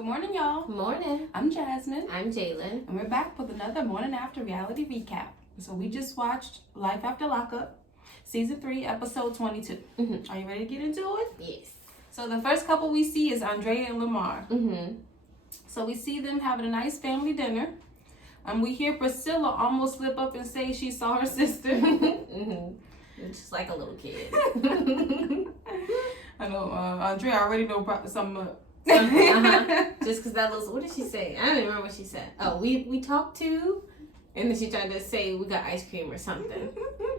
Good morning, y'all. Morning. I'm Jasmine. I'm Jalen. And we're back with another Morning After reality recap. So we just watched Life After Lockup, Season 3, Episode 22. Are you ready to get into it? Yes. So the first couple we see is Andrea and Lamar. Mm-hmm. So we see them having a nice family dinner. We hear Priscilla almost slip up and say she saw her sister. Just like a little kid. I know, Andrea already know some... Just because that was, what did she say? I don't even remember what she said. Oh, we talked to, and then she tried to say we got ice cream or something.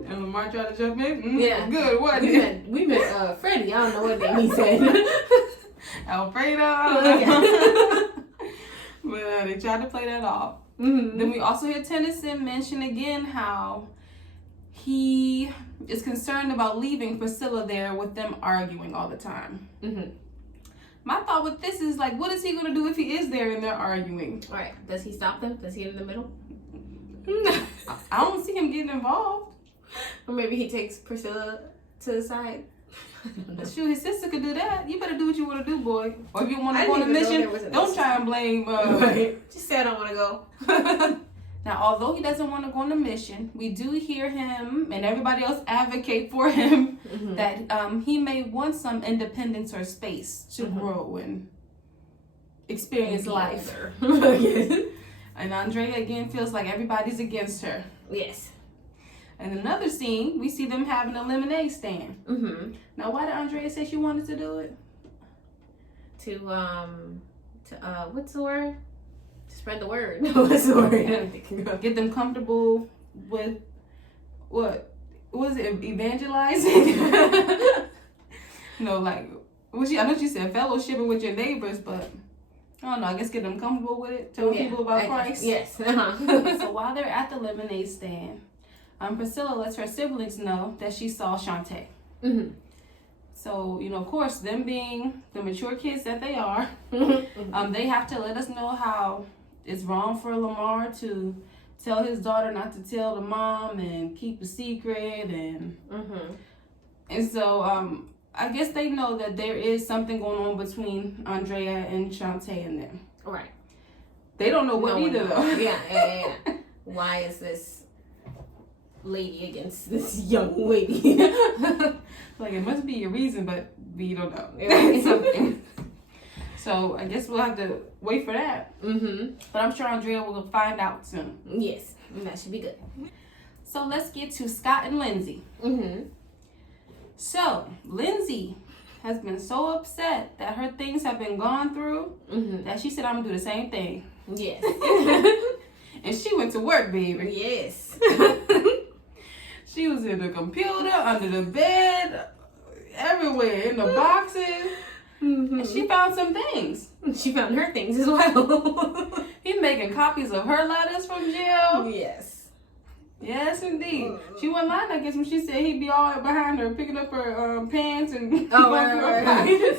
And Lamar tried to jump in? Yeah. Good, wasn't it? We met Freddie. I don't know what name he said. Alfredo. But they tried to play that off. Then we also hear Tennyson mention again how he is concerned about leaving Priscilla there with them arguing all the time. My thought with this is, like, what is he going to do if he is there and they're arguing? All right. Does he stop them? Does he get in the middle? I don't see him getting involved. Or maybe he takes Priscilla to the side. Shoot, his sister could do that. You better do what you want to do, boy. Or if you want to go on a mission, don't try and blame... Just say I don't want to go. Now, although he doesn't want to go on a mission, we do hear him and everybody else advocate for him that he may want some independence or space to grow and experience life. And Andrea again feels like everybody's against her. Yes. And another scene, we see them having a lemonade stand. Now, why did Andrea say she wanted to do it? To what's the word? To spread the word. What's the word? Get them comfortable with what? Was it evangelizing? No, like I know she said fellowshipping with your neighbors, but I don't know. I guess get them comfortable with it. Tell people about Christ. Yes. So while they're at the lemonade stand, Priscilla lets her siblings know that she saw Shantae. So, of course, them being the mature kids that they are, they have to let us know how it's wrong for Lamar to tell his daughter not to tell the mom and keep a secret. And so I guess they know that there is something going on between Andrea and Shantae and them. Right. They don't know what either, though. Yeah. Why is this lady against this young lady? Like, it must be a reason, but we don't know. It's something. So I guess we'll have to wait for that. But I'm sure Andrea will find out soon. Yes, that should be good. So let's get to Scott and Lindsay. So Lindsay has been so upset that her things have been gone through that she said, I'm going to do the same thing. Yes. And she went to work, baby. Yes. She was in the computer, under the bed, everywhere, in the boxes. And she found some things. She found her things as well. He's making copies of her letters from jail. Yes. Yes, indeed. She wasn't lying, I guess, when she said he'd be all behind her, picking up her pants and... Oh, right.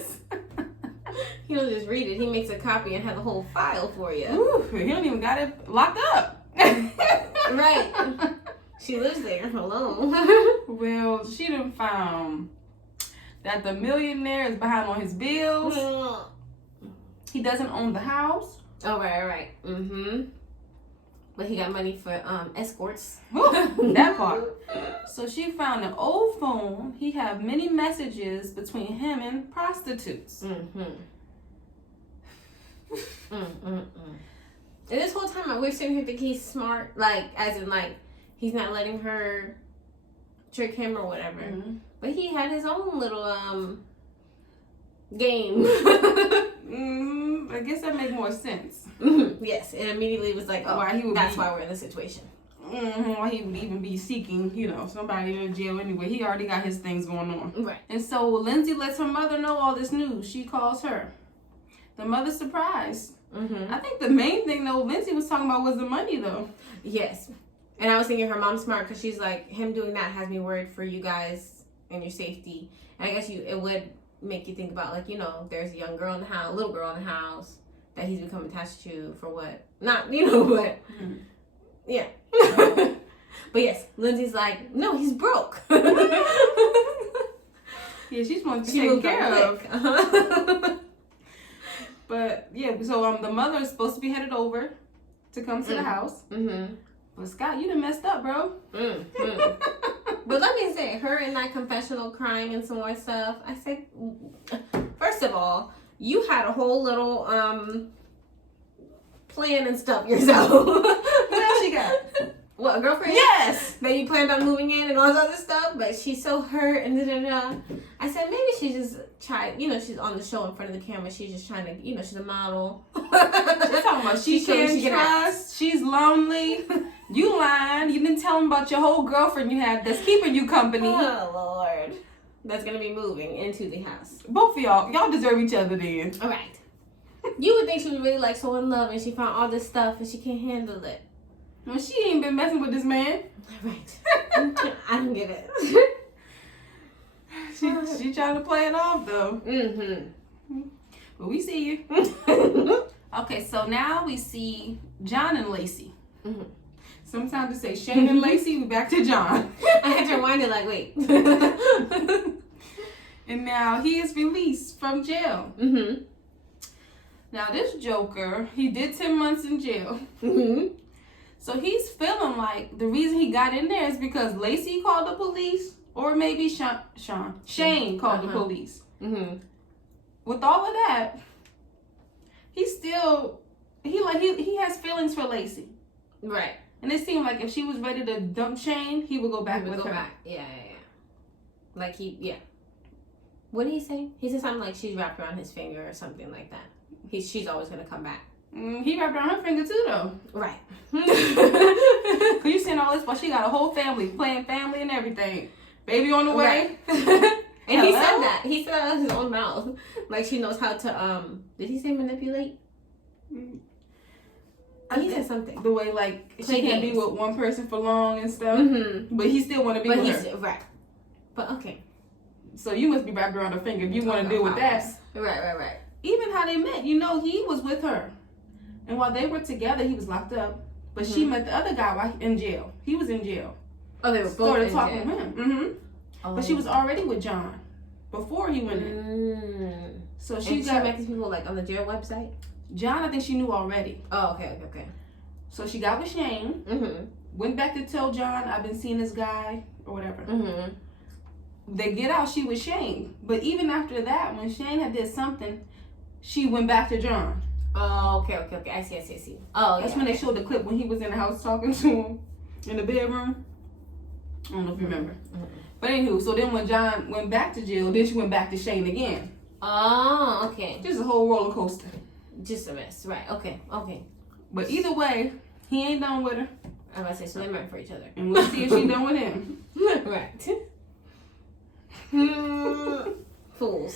He'll just read it. He makes a copy and have the whole file for you. Ooh, he don't even got it locked up. Right. She lives there alone. Well, she done found that the millionaire is behind on his bills. He doesn't own the house. Oh, right. But he got money for escorts. Ooh, that part. So she found an old phone. He had many messages between him and prostitutes. And this whole time we're sitting here thinking he's smart, like, as in, like, he's not letting her trick him or whatever. But he had his own little game. I guess that makes more sense. Yes, it immediately was like, oh, why we're in this situation. Why he would even be seeking, somebody in jail anyway. He already got his things going on. Right. And so Lindsay lets her mother know all this news. She calls her. The mother's surprised. I think the main thing, though, Lindsay was talking about was the money, though. Yes. And I was thinking her mom's smart because she's like, him doing that has me worried for you guys and your safety. And I guess it would make you think about, like, there's a young girl in the house, little girl in the house that he's become attached to for what? Not, but yeah. But yes, Lindsay's like, no, he's broke. Yeah, she's wanting to take care of. But yeah, so the mother is supposed to be headed over to come to the house. Mm-hmm. But Scott, you done messed up, bro. But let me say, her in that confessional crying and some more stuff. I said, first of all, you had a whole little plan and stuff yourself. What else she got? What, a girlfriend? Yes. That you planned on moving in and all this other stuff, but she's so hurt and da-da-da. I said, maybe she just tried, she's on the show in front of the camera. She's just trying to, she's a model. She's talking about she can't trust. She's lonely. You lying. You didn't tell him about your whole girlfriend you had that's keeping you company. Oh, Lord. That's going to be moving into the house. Both of y'all deserve each other then. All right. You would think she was really like so in love and she found all this stuff and she can't handle it. Well, she ain't been messing with this man. Right. I don't get it. She trying to play it off though. Mm-hmm. But we see you. Okay, so now we see John and Lacey. Mm-hmm. Sometimes to say Shane and Lacey, we back to John. I had to rewind it like, wait. And now he is released from jail. Mm-hmm. Now this Joker, he did 10 months in jail. Mm-hmm. So he's feeling like the reason he got in there is because Lacey called the police, or maybe Shane called the police. Mm-hmm. With all of that, he still he has feelings for Lacey, right? And it seemed like if she was ready to dump Shane, he would go back with her. Yeah. Like what did he say? He said something like she's wrapped around his finger or something like that. She's always gonna come back. He wrapped around her finger too, though. Right. Cause you saying all this, but she got a whole family, playing family and everything. Baby on the way. Right. And he said that. He said that out of his own mouth. Like she knows how to. Did he say manipulate? He said something. The way like she can't be with one person for long and stuff. Mm-hmm. But he still want to be with her. Right. But okay. So you must be wrapped around her finger if you want to deal with that. Right. Even how they met, he was with her. And while they were together, he was locked up. But she met the other guy while in jail. He was in jail. Oh, they were both started in talking jail. to him. Mm-hmm. Oh. But she was already with John before he went in. So she met these people like on the jail website? John, I think she knew already. Oh, okay. So she got with Shane. Mm-hmm. Went back to tell John, I've been seeing this guy or whatever. Mm-hmm. They get out, she was Shane. But even after that, when Shane had did something, she went back to John. Oh, okay. I see. Oh, that's when they showed the clip when he was in the house talking to him in the bedroom. I don't know if you remember. Mm-hmm. But anywho, so then when John went back to jail, then she went back to Shane again. Oh, okay. Just a whole roller coaster. Just a mess, right? Okay. But either way, he ain't done with her. I was about to say, so they're meant for each other. And we'll see if she done with him. Right. Fools.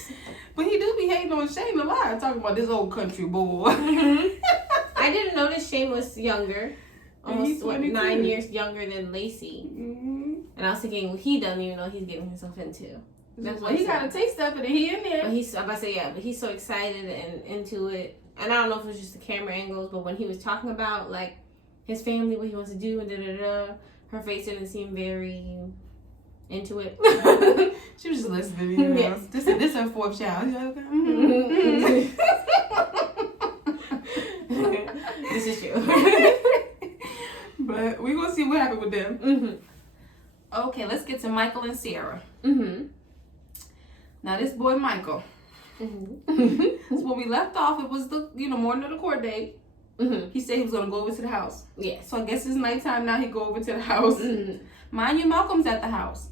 But he do be hating on Shane a lot, talking about this old country boy. I didn't notice Shane was younger. Almost 9 years younger than Lacey. Mm-hmm. And I was thinking, he doesn't even know what he's getting himself into. That's why he got a taste of it and he in there. But I'm about to say, but he's so excited and into it. And I don't know if it was just the camera angles, but when he was talking about like his family, what he wants to do, and her face didn't seem very into it. She was just listening. Yes. This is her fourth child. This is true. But we're gonna see what happened with them. Mm-hmm. Okay, let's get to Michael and Sarah. Mm-hmm. Now this boy Michael. Mm-hmm. So when we left off, it was the morning of the court date. Mm-hmm. He said he was gonna go over to the house. Yes. So I guess it's nighttime now. He go over to the house. Mm-hmm. Mind you, Malcolm's at the house.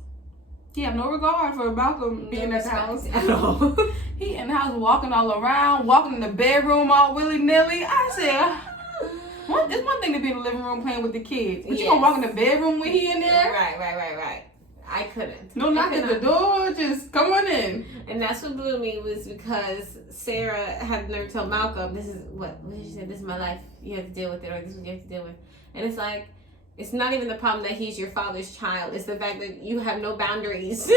He have no regard for Malcolm being at the house at all. He in the house walking all around, walking in the bedroom all willy nilly. I said. It's one thing to be in the living room playing with the kids, but you gonna walk in the bedroom with he in there? Right. I couldn't. No knock at the door, just come on in. And that's what blew me was because Sarah had the nerve to tell Malcolm, "This is what did she say? This is my life. You have to deal with it, or this is what you have to deal with." And it's like, it's not even the problem that he's your father's child. It's the fact that you have no boundaries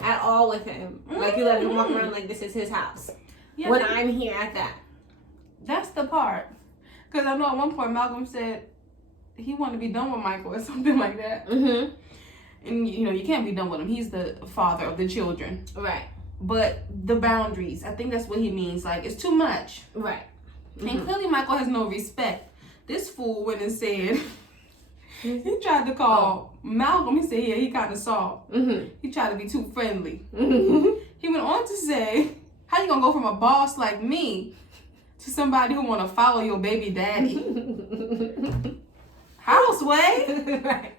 at all with him. Like you let him walk around like this is his house. Yeah, when I'm here at that. That's the part. Because I know at one point Malcolm said he wanted to be done with Michael or something like that. Mm-hmm. And, you can't be done with him. He's the father of the children. Right. but the boundaries. I think that's what he means. Like, it's too much. Right. And clearly Michael has no respect. This fool went and said, he tried to call Malcolm. He said, yeah, he kind of soft. He tried to be too friendly. He went on to say, how you gonna go from a boss like me to somebody who wanna follow your baby daddy? How, Sway? Right.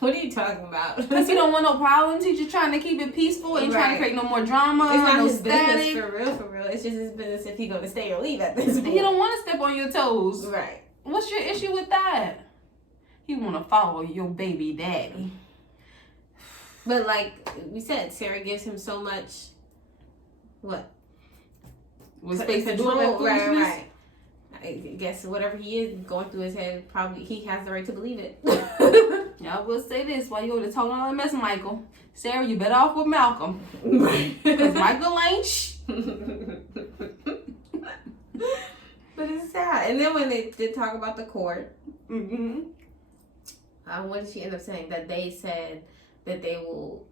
What are you talking about? Because he don't want no problems. He's just trying to keep it peaceful. Ain't trying to create no more drama. It's not no his static. business, for real. It's just his business if he's going to stay or leave at this point. He don't want to step on your toes. Right. What's your issue with that? He want to follow your baby daddy. But like we said, Sarah gives him so much, what? With space to do all that foolishness? Right. I guess whatever he is going through his head, probably he has the right to believe it. Y'all will say this while you over there talking all that mess, Michael. Sarah, you better off with Malcolm. Because Michael ain't But it's sad. And then when they did talk about the court, what did she end up saying? That they said that they will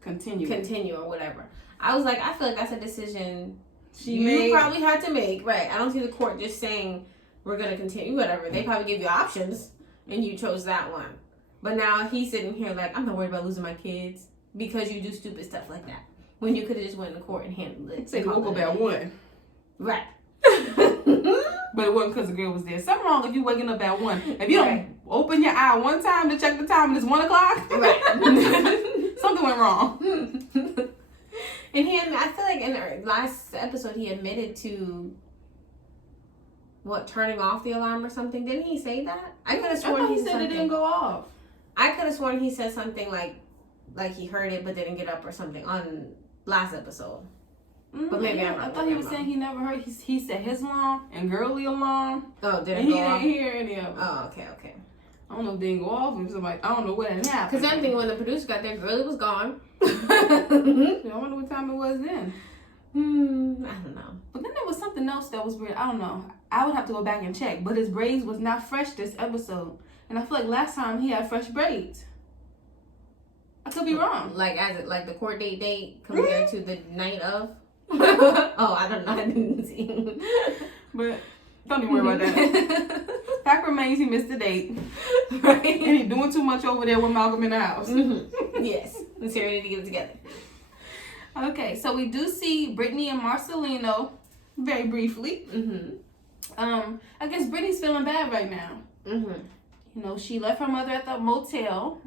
continue or whatever. I was like, I feel like that's a decision you probably had to make. Right. I don't see the court just saying we're going to continue, whatever. They probably gave you options and you chose that one. But now he's sitting here like, I'm not worried about losing my kids because you do stupid stuff like that. When you could have just went to court and handled it. Say woke up at 1. Right. But it wasn't because the girl was there. Something wrong if you waking up at 1. If you don't open your eye one time to check the time and it's 1 o'clock, something went wrong. And I feel like in the last episode he admitted to turning off the alarm or something. Didn't he say that? I could have sworn he said it didn't go off. I could have sworn he said something like he heard it but didn't get up or something on last episode. But maybe I thought he was saying he never heard. He said his alarm and girly alarm. Oh, did it and go he off? didn't hear any of it. Oh, okay. I don't know if they didn't go off. It was like, I don't know what had happened. Because everything when the producer got there, girly was gone. I wonder what time it was then. I don't know. But then there was something else that was weird. I don't know. I would have to go back and check. But his braids was not fresh this episode. And I feel like last time he had fresh braids. I could be wrong. Like the court date compared to the night of? Oh, I don't know. I didn't see. But don't even worry about that. Fact remains he missed the date. Right. And he doing too much over there with Malcolm in the house. Yes. And Sarah need to get it together. Okay, so we do see Brittany and Marcelino very briefly. I guess Brittany's feeling bad right now. You know, she left her mother at the motel.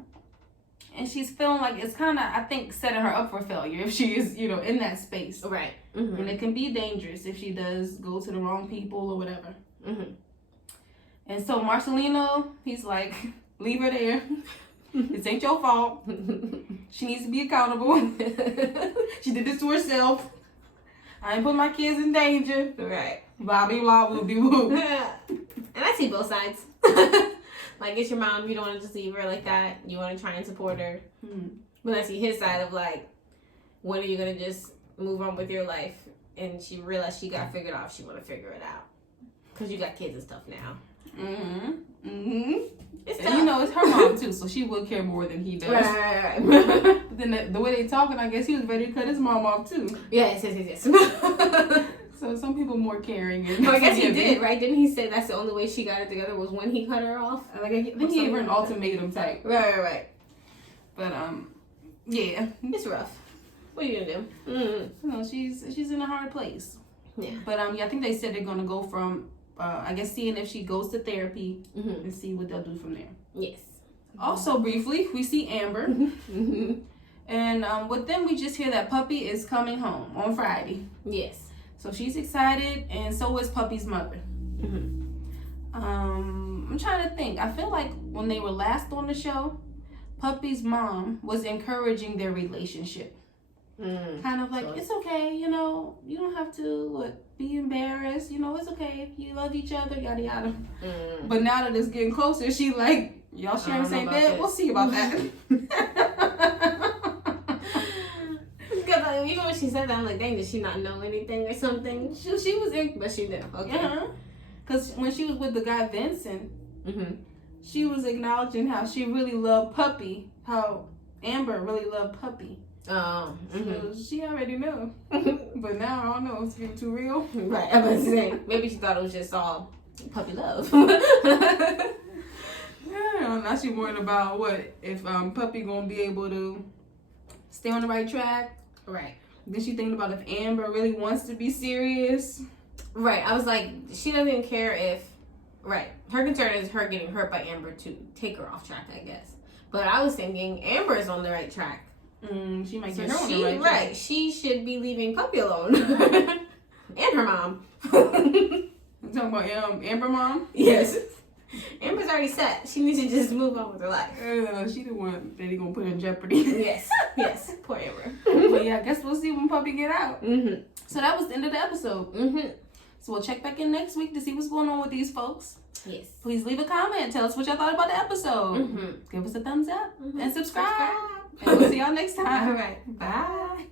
And she's feeling like it's kind of, I think, setting her up for failure if she is, you know, in that space. Right. And it can be dangerous if she does go to the wrong people or whatever. And so Marcelino, he's like, leave her there. This ain't your fault. She needs to be accountable. She did this to herself. I ain't put my kids in danger. Right. Blah, blah, woo, woo. And I see both sides. Like, it's your mom. You don't want to just leave her like that. You want to try and support her. But I see his side of, like, when are you going to just move on with your life? And she realized she got figured out. She want to figure it out. Because you got kids and stuff now. It's tough. And, you know, it's her mom, too. So she will care more than he does. Right. But then the way they talking, I guess he was ready to cut his mom off, too. Yes. So some people more caring. And well, I guess he did, right? Didn't he say that's the only way she got it together was when he cut her off? Like, I think he gave her an ultimatum type. Right. But, yeah. It's rough. What are you gonna do? You know, she's in a hard place. Yeah. But, yeah, I think they said they're going to go from, I guess, seeing if she goes to therapy and see what they'll do from there. Yes. Also, briefly, we see Amber. And with them, we just hear that Puppy is coming home on Friday. Yes. So she's excited, and so is Puppy's mother. I'm trying to think. I feel like when they were last on the show, Puppy's mom was encouraging their relationship. Kind of like, so it's okay, you know, you don't have to be embarrassed. You know, it's okay if you love each other, yada yada. But now that it's getting closer, she like, y'all sharing the same bed? We'll see about that. Even when she said that, I'm like, dang, did she not know anything or something? She was in, but she did. Okay. Because when she was with the guy Vincent, she was acknowledging how she really loved Puppy, how Amber really loved Puppy. Oh, so she already knew. But now I don't know. It's getting too real. Right. I was saying maybe she thought it was just all puppy love. Yeah, now she worried about what if Puppy gonna be able to stay on the right track. Right. Then she thinking about if Amber really wants to be serious. Right. I was like, she doesn't even care if. Right. Her concern is her getting hurt by Amber to take her off track, I guess. But I was thinking Amber is on the right track. She might So get her on the right track. Right. She should be leaving Puppy alone. And her mom. You talking about Amber mom? Yes. Amber's already set. She needs to just move on with her life. She the one that he gonna put in jeopardy. Yes. Yes. Poor Amber. But yeah, I guess we'll see when Puppy get out. Mm-hmm. So that was the end of the episode. Mm-hmm. So we'll check back in next week to see what's going on with these folks. Yes. Please leave a comment. Tell us what y'all thought about the episode. Mm-hmm. Give us a thumbs up and subscribe. Subscribe. And we'll see y'all next time. All right. Bye.